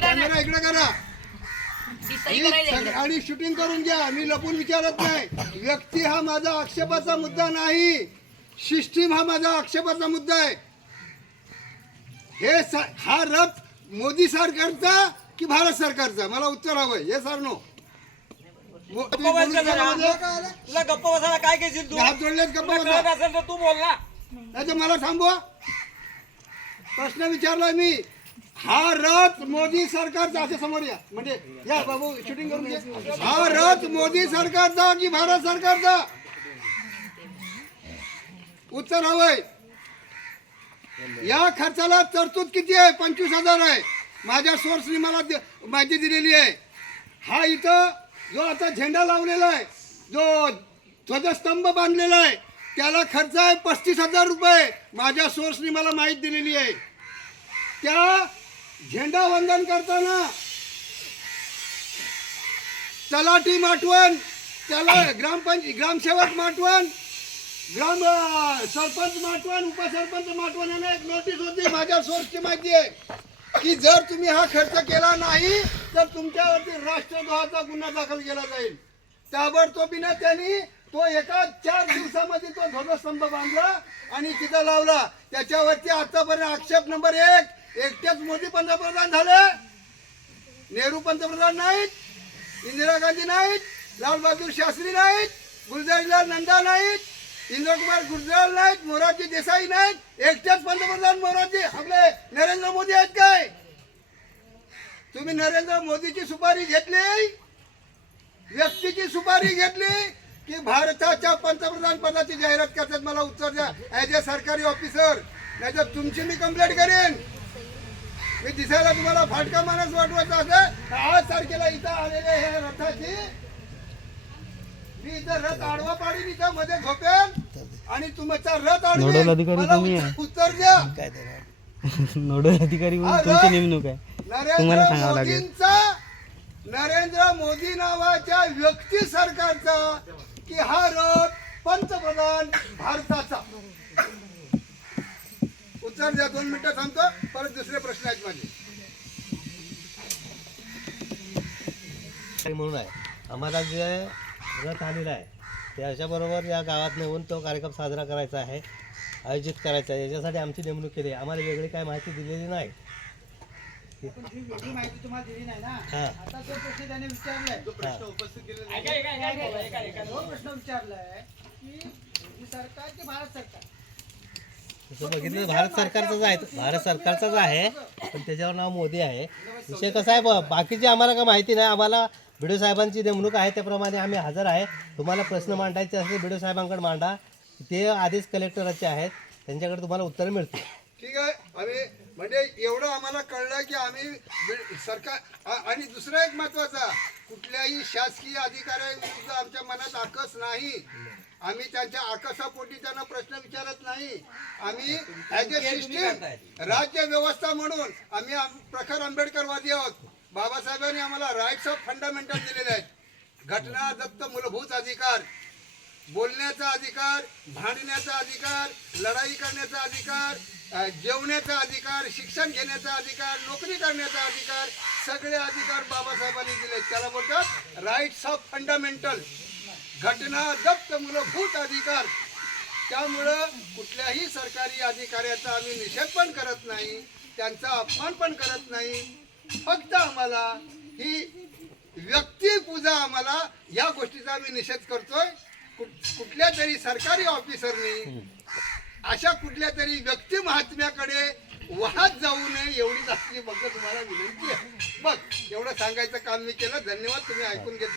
Camera इकडे करा. आणि शूटिंग करून घ्या. मी लपून विचारत नाही. व्यक्ती हा माझा आक्षेपाचा मुद्दा नाही. सिस्टीम हा माझा आक्षेपाचा मुद्दा आहे. हे हा रथ मोदी सरकारचा की भारत सरकारचा? मला उत्तर हवंय. हे सर नो? तुला गप्प बसायला काय घेशील तू? हात गप्प बसा. तर तू बोल ना नाही तर मला थांबवा. प्रश्न विचारलाय मी. हा रथ मोदी सरकारचा असे समोर या. म्हणजे या बाबू शूटिंग करून घे हा रथ मोदी सरकारचा की भारत सरकारचा उत्तर हवंय. या खर्चाला तरतूद किती आहे? पंचवीस हजार आहे. माझ्या सोर्सनी मला माहिती दिलेली आहे. हा इथं जो आता झेंडा लावलेला आहे जो ध्वजस्तंभ बांधलेला आहे त्याला खर्च आहे पस्तीस हजार रुपये. माझ्या सोर्सनी मला माहिती दिलेली आहे. त्या झेंडा वंदन करताना तलाठी माटवण त्याला ग्रामपंच ग्रामसेवक माटवण ग्राम सरपंच माटवण उपसरपंच माटवण यांना एक नोटीस होती माझ्या सोर्सची माहिती आहे की जर तुम्ही हा खर्च केला नाही तर तुमच्यावरती राष्ट्रद्रोहाचा गुन्हा दाखल केला जाईल. ताबडतोबीने त्यांनी तो एका चार दिवसामध्ये तो ध्वजस्तंभ बांधला आणि तिथं लावला. त्याच्यावरती आतापर्यंत आक्षेप नंबर एक एक मोदी पंतप्रधान झाले. नेहरू पंतप्रधान नाहीत इंदिरा गांधी नाहीत लालबहादूर शास्त्री नाहीत गुलजारीलाल नंदा नाहीत इंद्रकुमार गुजराल नाहीत मोरारजी देसाई नाहीत एकटेच पंतप्रधान मोरारजी आपले नरेंद्र मोदी आहेत काय? तुम्ही नरेंद्र मोदीची सुपारी घेतली व्यक्तीची सुपारी घेतली की भारताच्या पंतप्रधान पदाची जाहिरात करतात. मला उत्तर द्या. ॲज अ सरकारी ऑफिसर नाही तर तुमची मी कंप्लेंट करेन. मी दिसायला तुम्हाला फाटका माणूस वाटवायचा असेल आज तारखेला इथं आलेले हे रथाची मी इथं रथ आडवा पाडीन इथं मध्ये झोपेन आणि तुमचा रथ नोडल अधिकारी मला तुम्ही उत्तर- आहे. उत्तर द्या. नोडल अधिकारी म्हणून हा, तुमची नेमणूक आहे. तुम्हाला नरेंद्र सांगावं लागेल. मोदींचा नरेंद्र मोदी नावाच्या व्यक्ती सरकारचा की हा रथ पंतप्रधान भारताचा. उत्तर द्या दोन मिनिटं थांबतो परत दुसरे प्रश्न आहेत माझे. म्हणून आहे. आम्हाला जे रथ आलेला आहे त्याच्याबरोबर या गावात नेऊन तो कार्यक्रम साजरा करायचा आहे आयोजित करायचा आहे. याच्यासाठी आमची नेमणूक केली आहे. आम्हाला वेगळी काय माहिती दिलेली नाही. माहिती तुम्हाला दिली नाही ना? आता तो प्रश्न त्याने विचारलाय. ऐका, ऐका, ऐका, ऐका, ऐका, ऐका. तो प्रश्न विचारलाय की मोदी सरकार की भारत सरकार? तसं बघितलं भारत सरकारचाच आहे भारत सरकारचाच आहे पण त्याच्यावर नाव मोदी आहे. विषय कसा आहे ब- बाकीची आम्हाला काय माहिती नाही आम्हाला बिडो साहेबांची नेमणूक आहे त्याप्रमाणे आम्ही हजर आहे. तुम्हाला प्रश्न मांडायचे असतील बिडो साहेबांकडे मांडा. ते आधीच कलेक्टरचे आहेत त्यांच्याकडे तुम्हाला उत्तर मिळते ठीक आहे आम्ही म्हणजे एवढं आम्हाला कळलं की आम्ही बि- सरकार आ- आणि दुसरा एक महत्त्वाचा कुठल्याही शासकीय अधिकाऱ्याविरुद्ध आमच्या मनात आकस नाही. आम्ही त्यांच्या आकसापोटी त्यांना प्रश्न विचारत नाही. आम्ही ऍज अ सिस्टीम राज्य व्यवस्था म्हणून आम्ही आम- प्रखर आंबेडकरवादी आहोत. बाबासाहेबांनी आम्हाला राईट्स ऑफ फंडामेंटल दिलेले आहेत. घटना दत्त मूलभूत अधिकार बोलण्याचा अधिकार भांडण्याचा अधिकार लढाई करण्याचा अधिकार जेवण्याचा अधिकार शिक्षण घेण्याचा अधिकार नोकरी करण्याचा अधिकार सगळे अधिकार बाबासाहेबांनी दिले त्याला बोलतात राईट्स ऑफ फंडामेंटल घटना जप्त मूलभूत अधिकार. त्यामुळं कुठल्याही सरकारी अधिकाऱ्याचा आम्ही निषेध पण करत नाही त्यांचा अपमान पण करत नाही. फक्त आम्हाला ही व्यक्तिपूजा आम्हाला या गोष्टीचा आम्ही निषेध करतोय. कुठ- कुठल्या तरी सरकारी ऑफिसरनी अशा कुठल्या तरी व्यक्ती महात्म्याकडे वाहत जाऊ नये एवढीच जास्त बघ तुम्हाला विनंती आहे. बघ एवढं सांगायचं काम मी केलं. धन्यवाद तुम्ही ऐकून घेतलं.